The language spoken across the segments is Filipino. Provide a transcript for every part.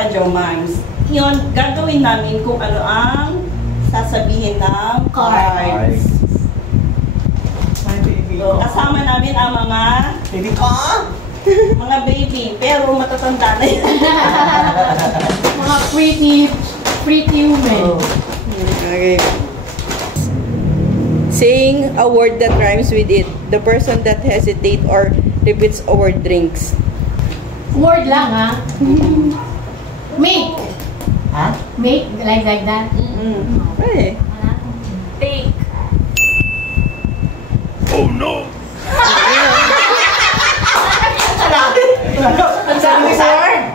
ka-Jomimes. Yun, gagawin namin kung ano ang sasabihin ng cards. So, kasama namin ang mga baby ko? Mga baby, pero matatanda na yun. Mga pretty women. Okay. Saying a word that rhymes with it. The person that hesitates or repeats a word drinks. Word lang, ha? Make. Ha? Make, like that. Okay. Take. Oh no!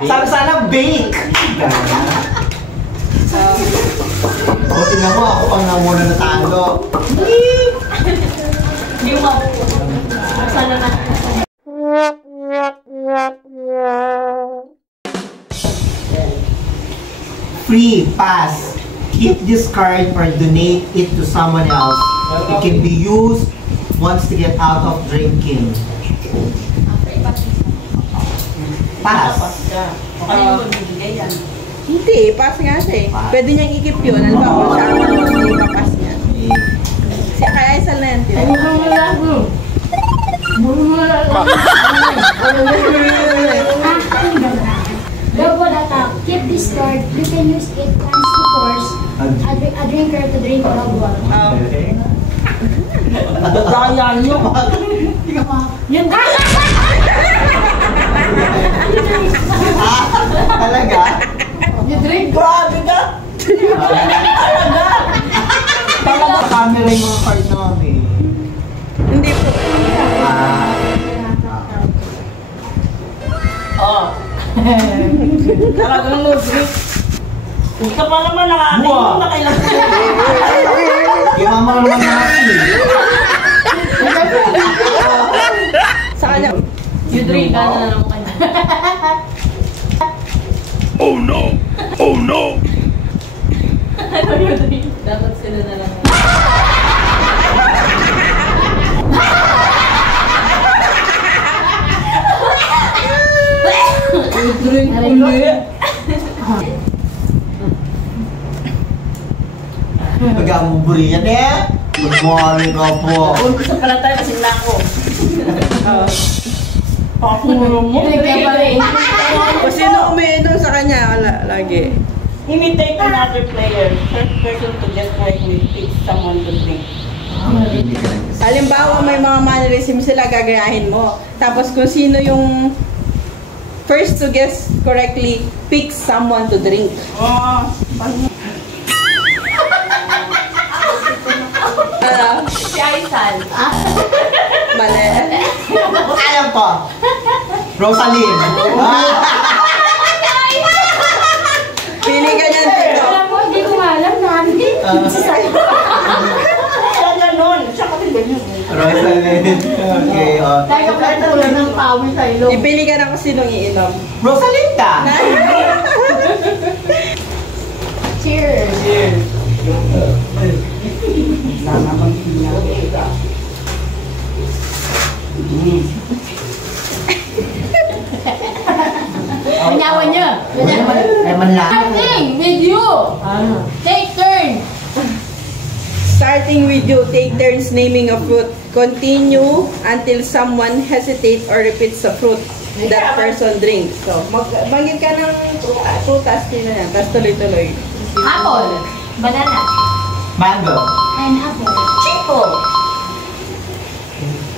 Sabi sana bake! O, tingnan mo ako pang namuna natalo. Hindi mo sana na. Free, pass. Keep this card or donate it to someone else. It can be used once to get out of drinking. Pass. Hindi, pass nga siya eh. Pwede niyang ikip yun. Alam ba, siya ang ipapass niya. Kaya isa na yan. Double attack. Keep this card. You can use it once to force a drinker to drink double. Daya niyo. Yan ka! Talaga? You drink? Grabe ka! Talaga camera yung mga card namin. Hindi po. Talagang no-drink. Huwag ka pa naman nakakainom na kailangan. Imama naman natin. Sa kanya. You drink, ano na naman kanya. Oh no! Oh no! Ano you drink? Dapat sila na lang. You drink ulit. Mag-amuburi yan eh. Good morning ka po. Gusto pala tayo kasi na ako. Pakuro mo. Drink ka pa rin. O sino umiinom sa kanya lagi? Imitate another player. First person to just correctly pick someone to drink. Halimbawa may mga mannerism sila, gagayahin mo. Tapos kung sino yung first to guess correctly, pick someone to drink. Si Aisal. Mali. Alam ko. Rosaline. Pili ka niyan dito. Alam mo, hindi ko alam na. Siya ganun. Siya kasi ganyan. Rosaline. Okay, Tayo ka tulad ng pawis sa ilong. Ipili ka na kung sinong iinom. Rosalinda. Cheers! Cheers. Manyawan niya! Starting with you! Take turn! Starting with you, take turns naming a fruit. Continue until someone hesitates or repeats a fruit that person drinks. So, magbangin ka ng prutas, yan. Tapos tuloy-tuloy. Apple. Banana. Mango. And apple. Chico.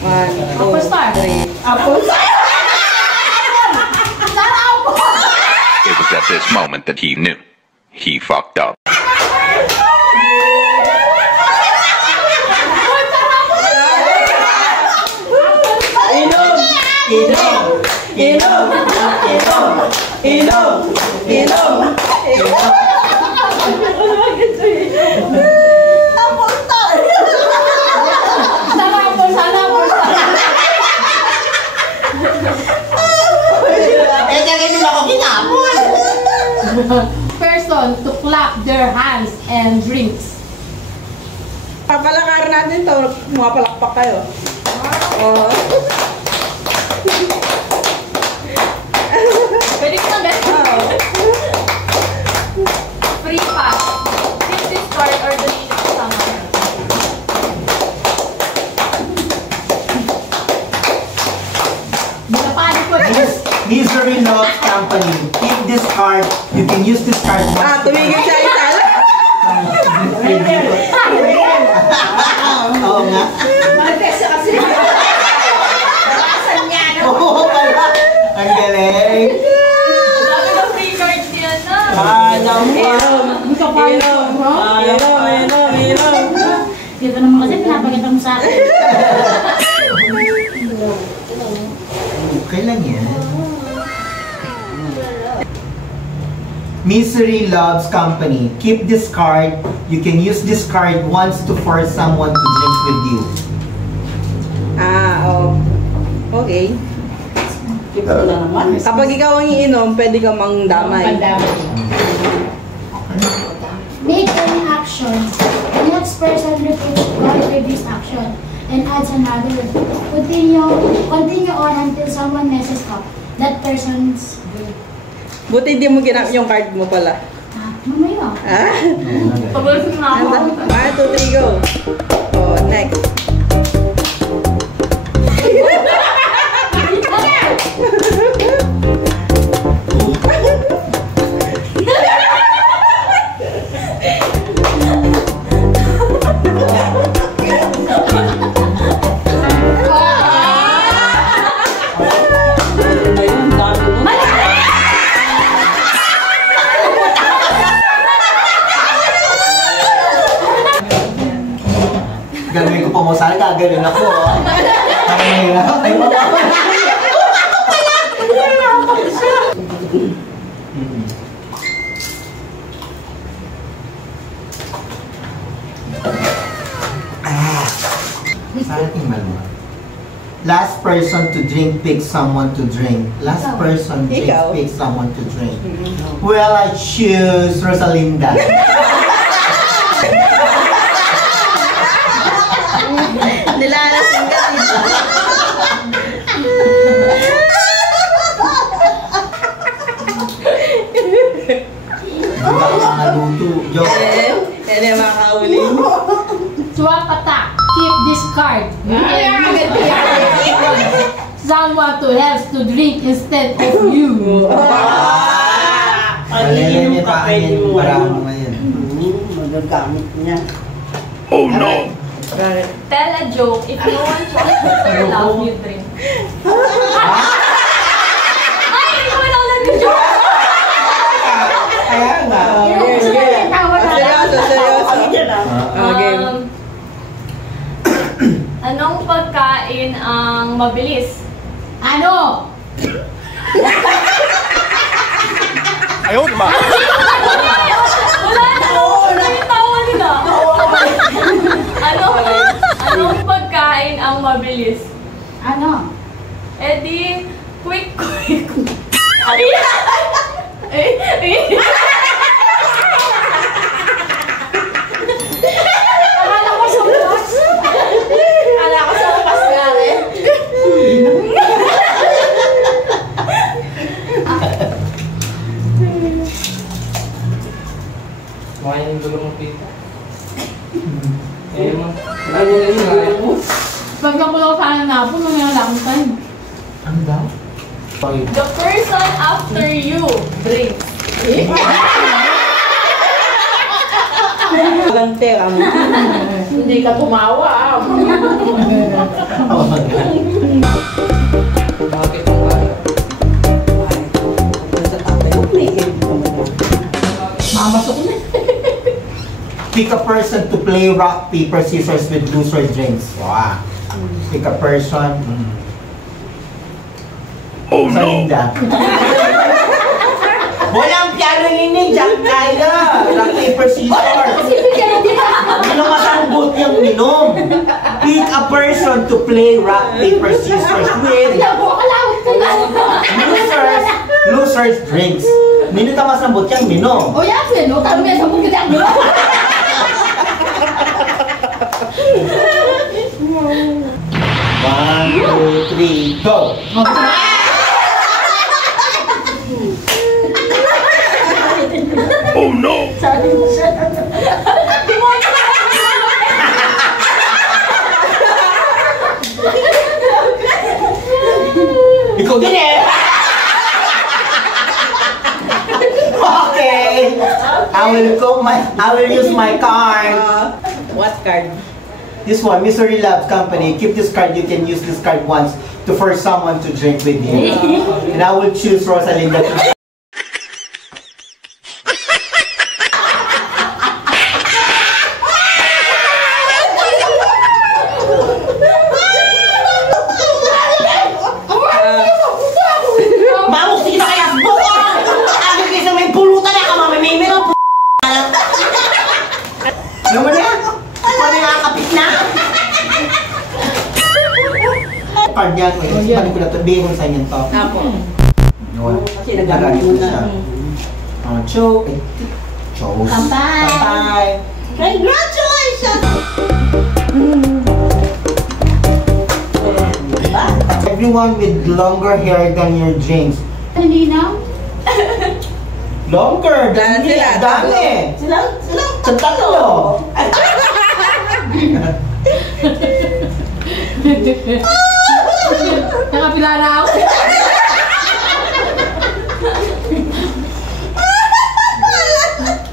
1, 2, Apple star. 3. Apple star! It was at this moment that he knew. He fucked up. Inom! Inom! Inom! Inom! Inom! Inom! Inom! Apple star! Sana apple star. Eh, kaganin ako kinapon. Person to clap their hands and drinks. Papalakarin natin to. Mga palakpak kayo. Oh. Pwede ko na best. use this card. Tumigil siya isa. Oo nga. Martes kasi. Bakasan niya, no? Oo pala. Ang galing. Dami ng free cards yan, no? Inom. Dito naman kasi pinapaganda mo sa akin. Okay lang yan. Misery loves company. Keep this card. You can use this card once to force someone to drink with you. Okay. Kapag ikaw ang iinom, pwede kang mangdamay. Make any action. The next person repeats one previous action and adds another. Continue on until someone messes up. That person's drink. Buti hindi mo ginamit yung card mo pala. Mamaya. Pabalik na ako. 1, 2, 3, go. Next. Gagawin ko pa mo sana, gagawin ako. Sana maluwa. Last person to drink picks someone to drink. Last person drinks Ikaw. picks someone to drink. Well, I choose Rosalinda. Nilalasing ka dito. Luto. Joke. Yan yung mga kauling. Swap attack. Keep this card. You can someone to help to drink instead of you. Malaya niya pa ang parang ngayon. Magagamit niya. Oh no! Tell a joke. If no one tries to laugh, you drink. Ay, hindi ko na ulit yung joke. Kaya nga. Seryoso. Okay. Anong pagkain ang mabilis? Ano? Ayaw naman! Wala na! Wala yung tawa nila. Anong pagkain ang mabilis? Ano? Eh di, quick. Akala ko sa box. Ala ko sa upas nga rin. Kumain yung dulo mong pita. Eh, mo. Ano yung Pag nakulang sana na po, mamaya lang time. Ano daw? The person after you drinks. Walang tera mo. Hindi ka tumawa. Bakit ang kaya? Mamasok na. Pick a person to play rock, paper, scissors with loser drinks. Wow. Pick a person. Oh no! Rosalinda. Walang piano ini, Jack Kaya. Rock, paper, scissors. Ano masambot yung minom? Pick a person to play rock, paper, scissors with losers drinks. Nino ka masambot yung minom. O yan, no? Tanong yan sa bukid ang dito. 1, 2, 3, go! Oh no! Ikaw din eh! Okay! I will use my card. What card? This one, Misery Labs Company. Keep this card. You can use this card once to force someone to drink with you. And I will choose Rosalinda to card yan. Balik ko na ito. Bigay ko sa inyo ito. Apo. Kasi nagamit mo na. Chose. Bye-bye. Congratulations! Everyone with longer hair than your drinks. Hindi na? Longer! Dami sila. Dami! Sa tatlo! Nakapila na ako.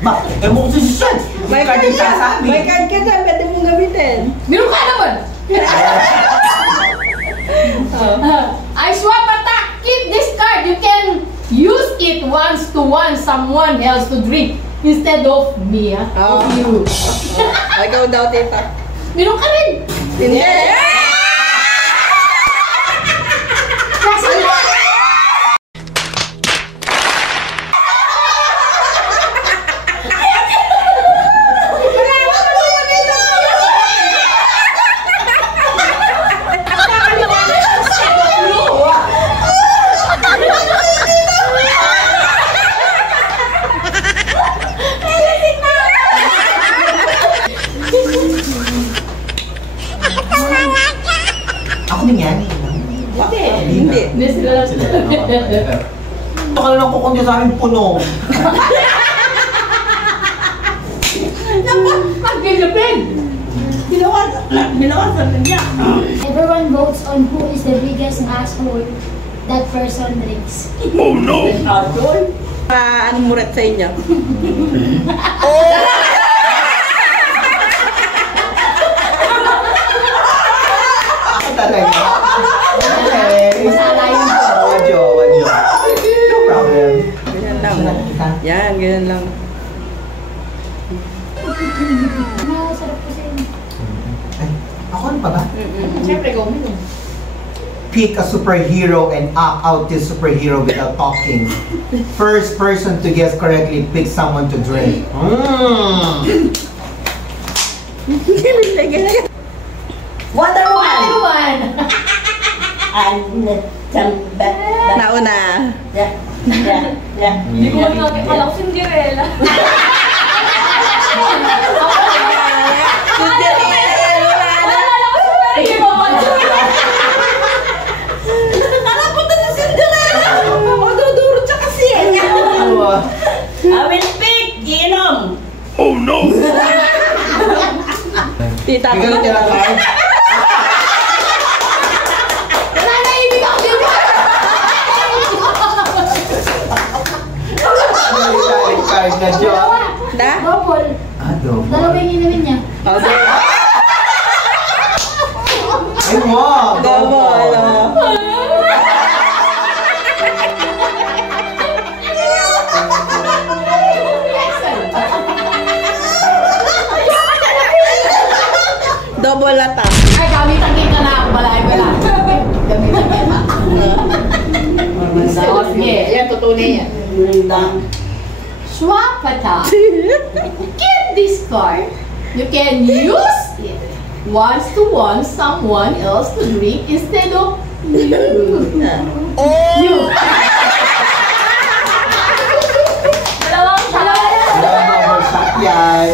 Ma, mo kung sisyan! May card yung ka. sasabi. May card ka dyan. Pwede mong gamitin. Meron ka naman. I swap attack. Keep this card. You can use it once to want someone else to drink instead of me, of you. Ikaw daw, tita. Meron ka rin. Hindi. Kasi Ako din yan. Hindi. Hindi sila lang. Ito ka lang kukundi sa amin puno. Mag-Philippine. Binawasan niya. Everyone votes on who is the biggest asshole that person drinks. Ano murat sa inyo? Ako talaga. Okay. Masala yun. Wadyo. No problem. Ganyan lang. Yan, ganyan lang. Masarap kasi yun. Ay, ako ano pa ba? Siyempre, gawin mo. Pick a superhero and act out this superhero without talking. First person to guess correctly, pick someone to drink. Wonder Woman! Everyone. Nauna. Hindi ko nakakala ko Cinderella. I will pick Inom! Tita, Ikaw na tira card. Wala na ibig ako dito. Card na siya. Da? Double. Adobo. Dalawa yung inumin niya. Ay, wow! Double. Double attack. Ay, gamitan kita na ako. Balay-bala. Gamitan kita. Sige, yan, tutunay yan. Swap attack. Get this card. You can use it once to want someone else to drink instead of you. You. Dalawang shot. Double shot yan.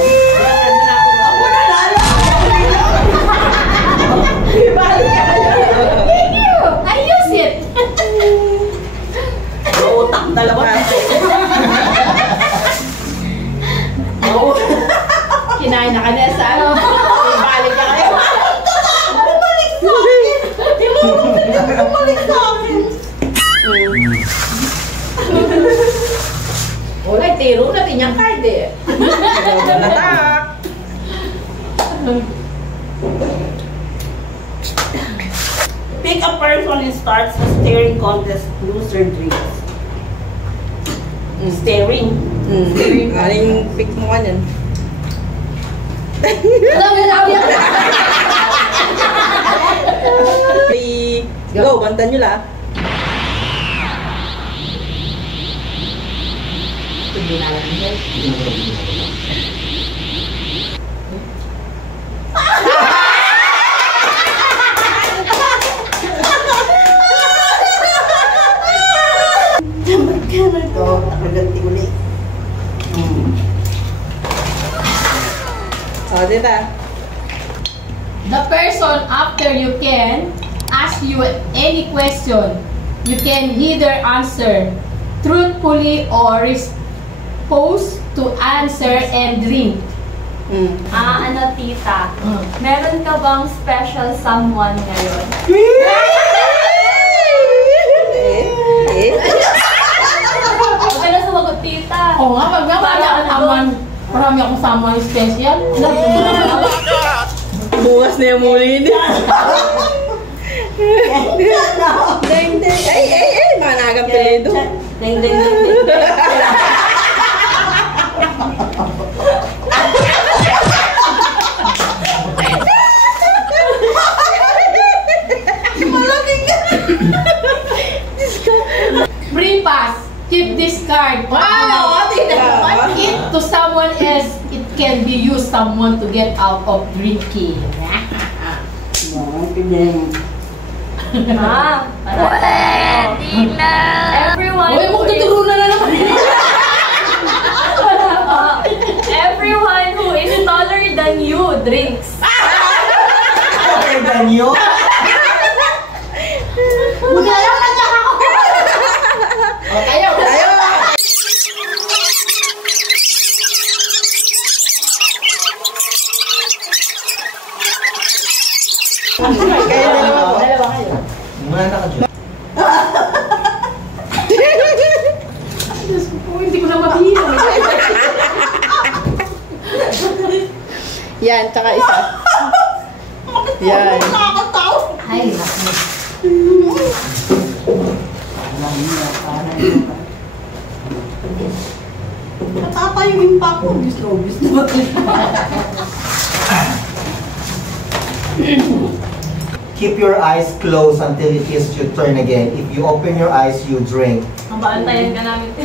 Thank you. I use it. Utak, dalawa. Kinain na ka na sa ano. Balik ka kayo. Bumalik sa akin! Alright, tiro na tinyang card eh. Natak! Pick a person and starts a staring contest. Loser drinks. Staring. Aling pick mo ka niyan? Alam mo na yan. 3, go! Bantan nyo lang. Ito, nakaganti ulit. O, dita. The person after you can ask you any question. You can either answer truthfully or respose to answer and drink. Ano tita? Meron ka bang special someone ngayon? Huwag ka na sumagot tita. Oo nga, wag nga, marami akong someone special. Bukas na yung muli din. Ding, ding. Ay, managam pilido. Ding, ding, ding, ding. Free pass. Keep this card. Wow! It to someone else, it can be used someone to get out of drinking. Everyone Uy, magtuturo na naman. Everyone who is taller than you drinks. Taller than you? Magalaw na niya ako. Tayo. Kaya dalawa ko. Muna na ka dyan. Diyos ko po, hindi ko na mabilang. Yan, tsaka isa. Yan. Ay, naku. Natatayuin pa ako. Obvious na Keep your eyes closed until it is your turn again. If you open your eyes, you drink. Mabaantayan ka namin.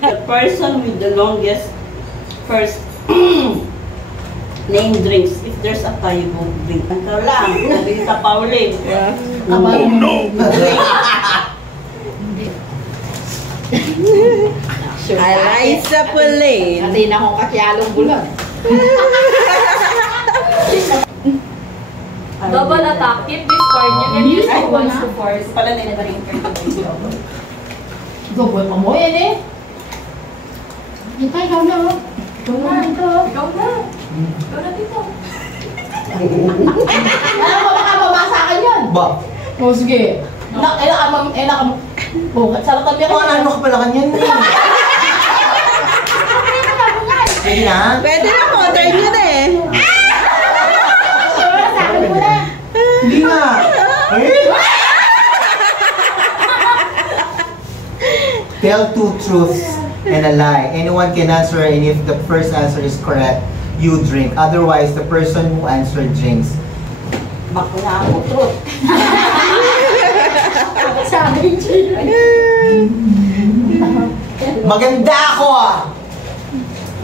The person with the longest first name drinks. If there's a tie, you won't drink. Ito lang. Hindi ka pa ulit. Oh no! Eliza Pauline. Hindi na akong kakyalong bulon. Double attack. Keep this card. You can use it once to force Pala na a drinker to drink. Double pa mo yan eh. Ikaw, ikaw na. Ikaw na. Ikaw na. Ikaw na dito. Alam mo, baka mabasa ka yan. Ba? O sige. Oh, sarap tabi ako. Ano ka pala kanyan eh? Sige na. Pwede na po, turn nyo na eh. Hindi nga. Tell two truths and a lie. Anyone can answer, and if the first answer is correct, you drink. Otherwise, the person who answered drinks. Bako na ako. Truth. Sabi niya. Maganda ako ah!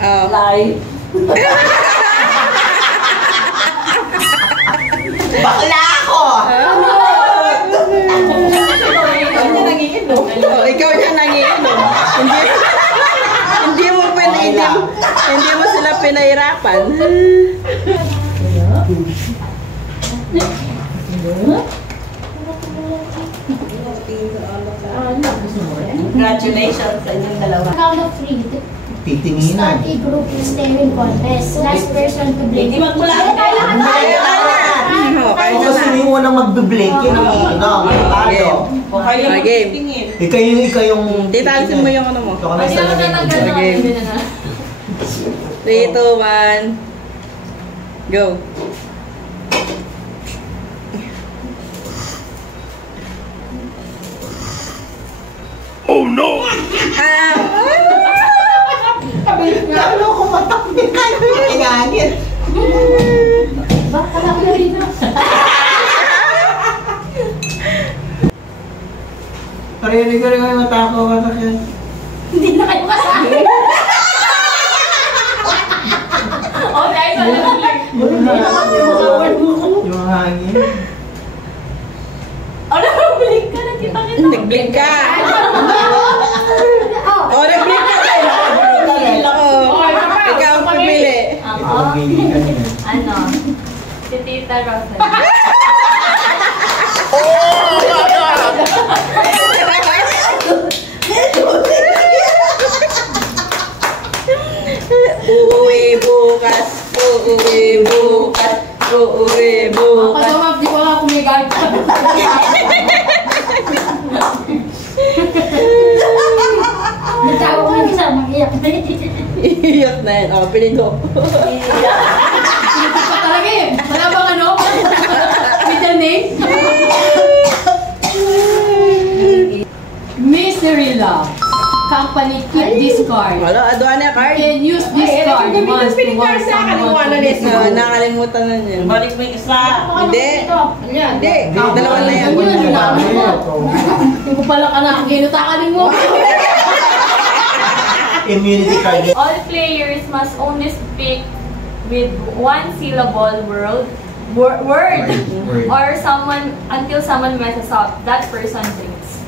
Oh. Lie. Bakla ako! Oh, ikaw na nangiinom. Hindi mo sila pinahirapan. Congratulations sa inyong dalawa. Count of 3. Titinginan. Start a group staring contest. Last person to blink. Hindi magmula. Kaya na. Kung gusto mo yung unang magbe-blink, yun ang iinom. Talo. Game. Ikaw yung... Titalisin mo yung ano mo. Ikaw ka Hindi ako natanggal na. Game. Hindi na. 3, 2, 1. Go. Oh no! Lalo ko matakbin kayo yung ingangin. Baka lang rin na. Parinig ko rin kayo matako ka na kayo. Hindi na kayo kasali. Okay, so Yung hangin. ano, blink ka na kita. Nag-blink ka. Oh, nag-blink ka kayo. Ikaw ang pumili. Ako, ano, si Tita Rosa. Uuwi bukas. Uuwi bukas. Uuwi bukas. Kasama, di ko lang kumigalit. Nagtawa ko lang isa, mag-iyak na Iyak na yan. Oh, pili ko. Hindi pa talaga eh. Wala bang ano? Middle name? Misery Love. Company, keep this card. Wala, aduan na You card. can use this card once to want someone to listen. Nakalimutan na niya. Balik mo yung isa. Hindi. Hindi. Dalawa na yan. Yun, namin mo. Hindi ko pala ka na. Ginutakanin mo. Immunity card. All players must only speak with one syllable word or someone until someone messes up. That person drinks.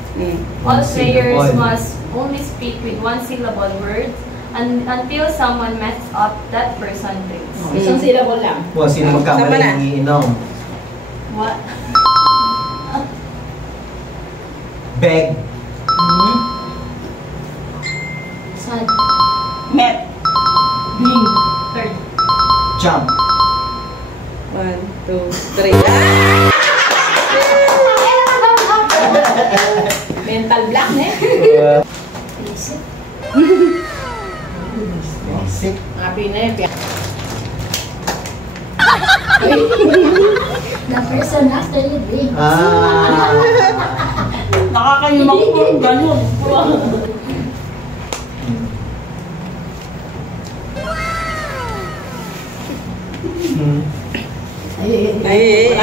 All players must only speak with one syllable word and until someone messes up. That person drinks. Isang syllable lang. Kung sino magkamali yung iinom. What? Beg. Sad. Met. Bing. Third. Jump. 1, 2, 3. Mental block na eh. Isip. Basic. Happy na eh. The person after you drink. Nakakayumak po. Ganun. Ay,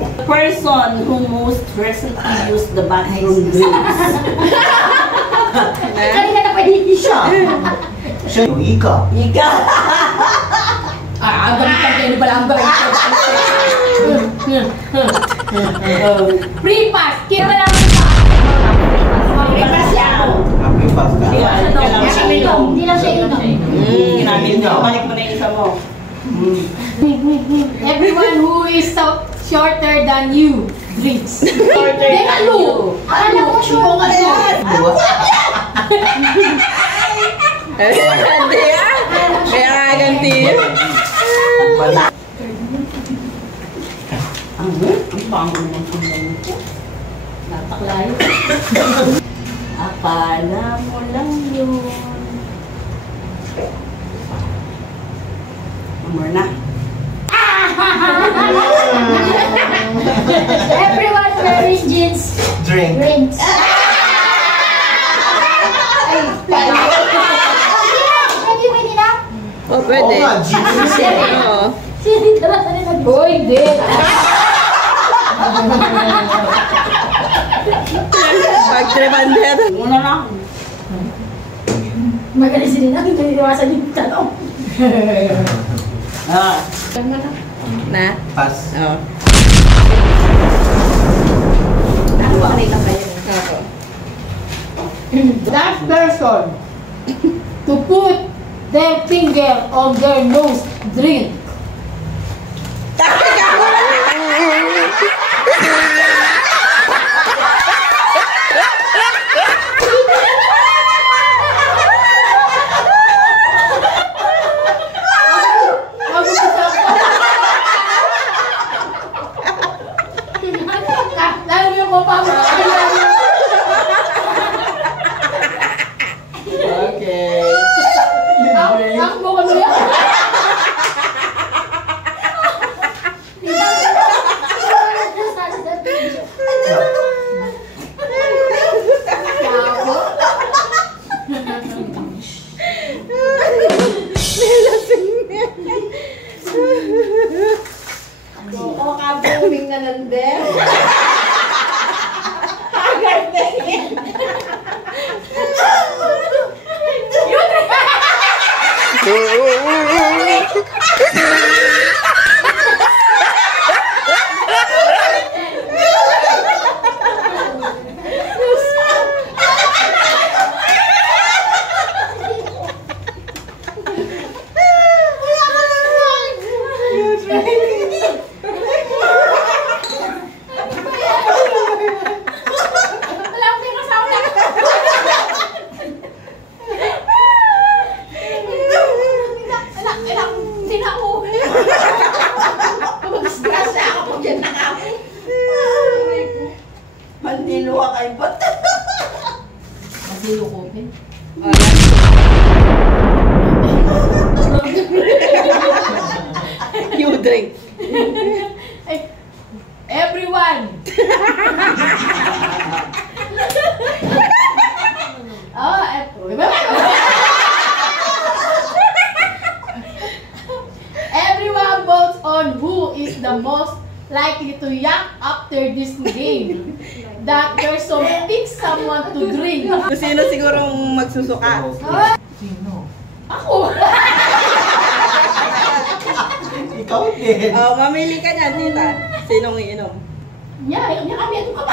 The person who most recently used the bathroom drinks. Kanina na pwede Siya. Siya yung ika. Ika. Ang galit lang kayo pala ang galit. Free pass! Kaya wala ang Free pass yan. Happy pass ka. Hindi lang siya inom. Ginamit mo. Balik mo na yung isa mo. Everyone who is shorter than you drinks. Then ano? Akala ko sure ka yan. Hindi ah. Kaya kaganti yun. Ang bango naman ang ganito. Napaklayo. Akala mo lang yun. Amor na. Everyone wearing jeans Drink. drinks. Pwede na? Oh, pwede. Oo nga, Jesus. Oo. Hindi talaga nila. Hoy, di. Pag-300. Muna na. Magaling sila na. Hindi iwasan yung tanong. Ah. Na? Pass. Oo. Ako. That person to put their finger on their nose drink. Mandiluwa kay ba't? Magdilukotin. You drink. Everyone! Everyone votes on who is the most likely to yak after this game. That person picks someone to drink. Kung sino sigurong magsusuka. Sino? Ako! Ikaw din. Oh, mamili ka niyan, tita. Sinong iinom? Nya kami ito ka pa.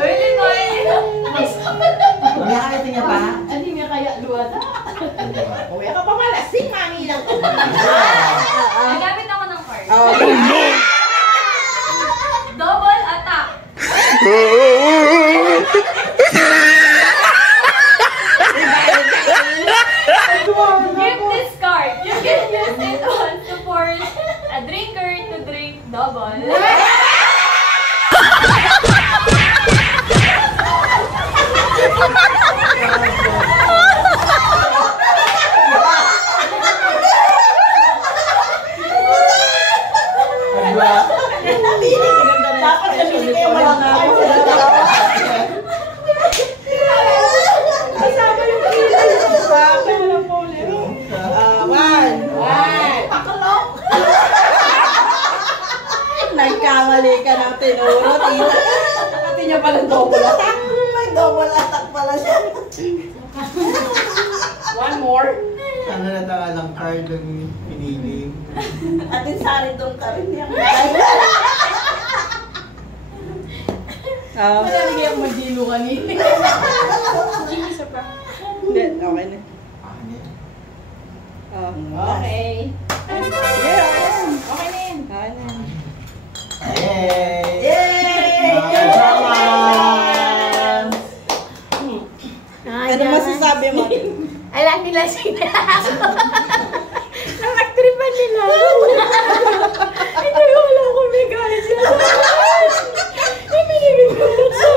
Early morning. Wala ka niya pa? Hindi nga kaya luwata. Uwi ka pa malasing, mami lang ko. Nagamit ako ng card. Oh, Double attack. Give this card. You can use it on to force a drinker to drink double. Dapat nabili kayo walang card sa dalawa. kasama yung pili. Kasama yung puli. One. Pakalok! Nagkamali ka ng tinuro, tita. Pati niya palang double attack. May double attack pala siya. One more. Ano na tangalang card yung pinili? Atin sari doon ka rin niya. Oh. Malalagay ako magdilo kanina. Hindi, okay na. Oh. Okay. Sige, okay na. Okay na yun. Okay na. Yay! Yay! Ano masasabi mo? Alam nila sila. Nakaktripan nila. Hindi ko alam kung may galit sila. Ibinigay ko lang sa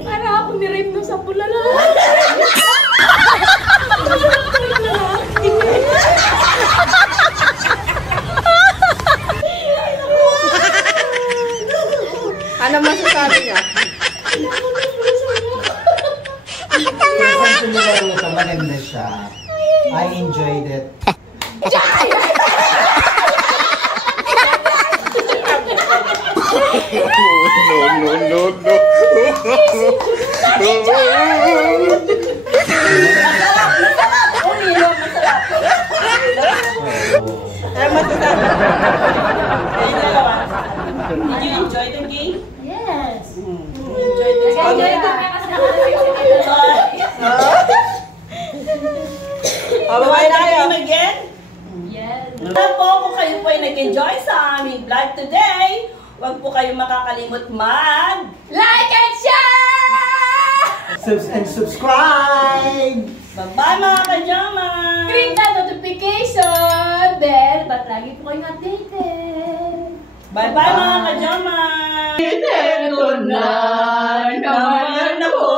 para ako ni-rape nung sa pulala. Ano masasabi niya? Kasi nilaro ko, maganda siya. I enjoyed it. No, no, no, no. Ano masasabi? Did you enjoy the game? Yes. Enjoy the Enjoy game? kami kasi nakalayo. Bye-bye na kayo. Game again? Yes. Wala po kung kayo po ay nag-enjoy sa aming vlog today. Huwag po kayong makakalimot Like and share! And subscribe! Bye-bye mga kajama! Click the notification bell. Ba't lagi po kayong updated? Bye-bye mga kajama! Ito na naman ako.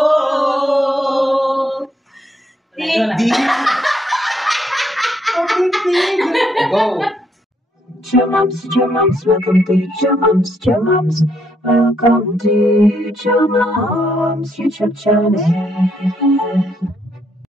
Go! Chumums, welcome to Chumums, welcome to Chumums YouTube channel.